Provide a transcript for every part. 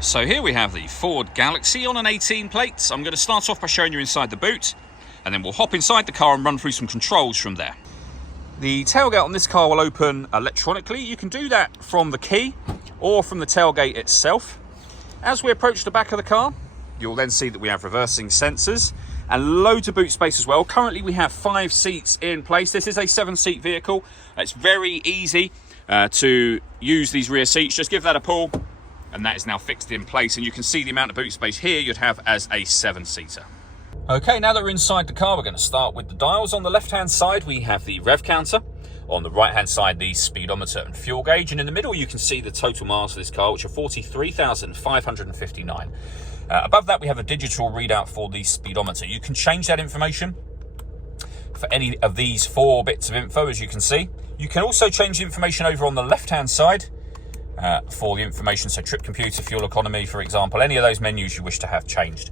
So here we have the Ford Galaxy on an 18 plate. I'm going to start off by showing you inside the boot, and then we'll hop inside the car and run through some controls from there. The tailgate on this car will open electronically. You can do that from the key or from the tailgate itself. As we approach the back of the car, you'll then see that we have reversing sensors and loads of boot space as well. Currently we have 5 seats in place. This is a 7-seat vehicle. It's very easy to use these rear seats. Just give that a pull and that is now fixed in place, and you can see the amount of boot space here you'd have as a 7-seater. Okay, now that we're inside the car, we're going to start with the dials. On the left-hand side, we have the rev counter. On the right-hand side, the speedometer and fuel gauge. And in the middle, you can see the total miles for this car, which are 43,559. Above that, we have a digital readout for the speedometer. You can change that information for any of these 4 bits of info, as you can see. You can also change the information over on the left-hand side for the information, so trip computer, fuel economy, for example, any of those menus you wish to have changed.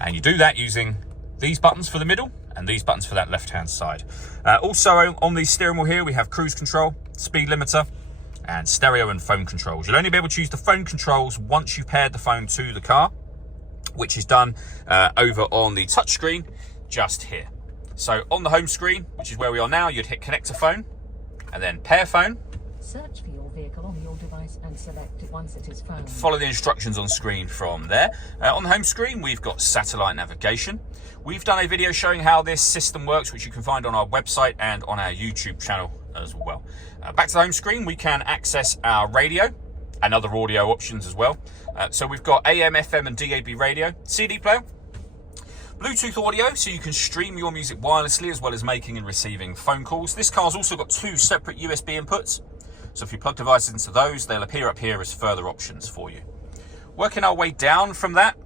And you do that using these buttons for the middle and these buttons for that left-hand side. Also on the steering wheel here, we have cruise control, speed limiter, and stereo and phone controls. You'll only be able to use the phone controls once you've paired the phone to the car, which is done over on the touchscreen just here. So on the home screen, which is where we are now, you'd hit connect to phone and then pair phone. Search for your vehicle on your device and select it once it is found. Follow the instructions on screen from there. On the home screen, we've got satellite navigation. We've done a video showing how this system works, which you can find on our website and on our YouTube channel as well. Back to the home screen, we can access our radio and other audio options as well. So we've got AM, FM and DAB radio, CD player, Bluetooth audio, so you can stream your music wirelessly as well as making and receiving phone calls. This car's also got 2 separate USB inputs. So if you plug devices into those, they'll appear up here as further options for you. Working our way down from that,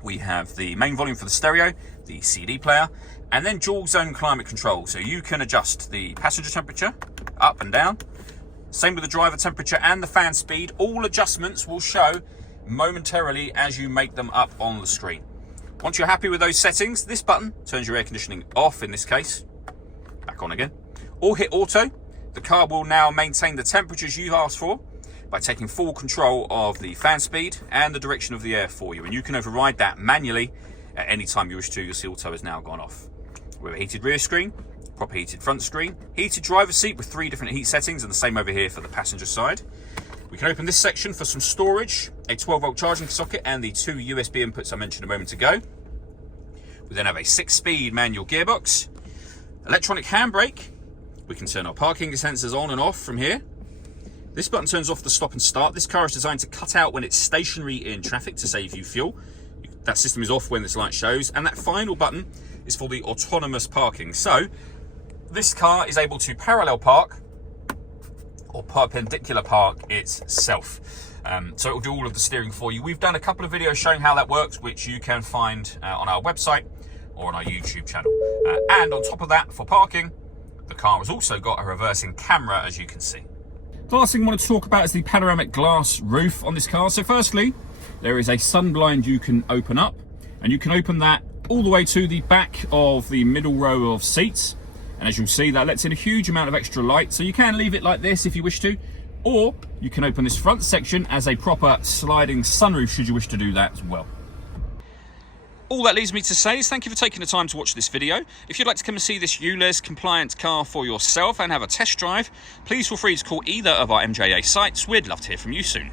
we have the main volume for the stereo, the CD player, and then dual zone climate control. So you can adjust the passenger temperature up and down. Same with the driver temperature and the fan speed. All adjustments will show momentarily as you make them up on the screen. Once you're happy with those settings, this button turns your air conditioning off in this case, back on again, or hit auto. The car will now maintain the temperatures you've asked for by taking full control of the fan speed and the direction of the air for you. And you can override that manually at any time you wish to. You'll see auto has now gone off. We have a heated rear screen, proper heated front screen, heated driver's seat with 3 different heat settings, and the same over here for the passenger side. We can open this section for some storage, a 12-volt charging socket and the 2 USB inputs I mentioned a moment ago. We then have a 6-speed manual gearbox, electronic handbrake. We can turn our parking sensors on and off from here. This button turns off the stop and start. This car is designed to cut out when it's stationary in traffic to save you fuel. That system is off when this light shows. And that final button is for the autonomous parking. So this car is able to parallel park or perpendicular park itself. So it will do all of the steering for you. We've done a couple of videos showing how that works, which you can find on our website or on our YouTube channel. And on top of that, for parking, the car has also got a reversing camera, as you can see. The last thing I want to talk about is the panoramic glass roof on this car. So firstly, there is a sun blind you can open up, and you can open that all the way to the back of the middle row of seats. And as you'll see, that lets in a huge amount of extra light. So you can leave it like this if you wish to, or you can open this front section as a proper sliding sunroof should you wish to do that as well. All that leaves me to say is thank you for taking the time to watch this video. If you'd like to come and see this ULEZ compliant car for yourself and have a test drive, please feel free to call either of our MJA sites. We'd love to hear from you soon.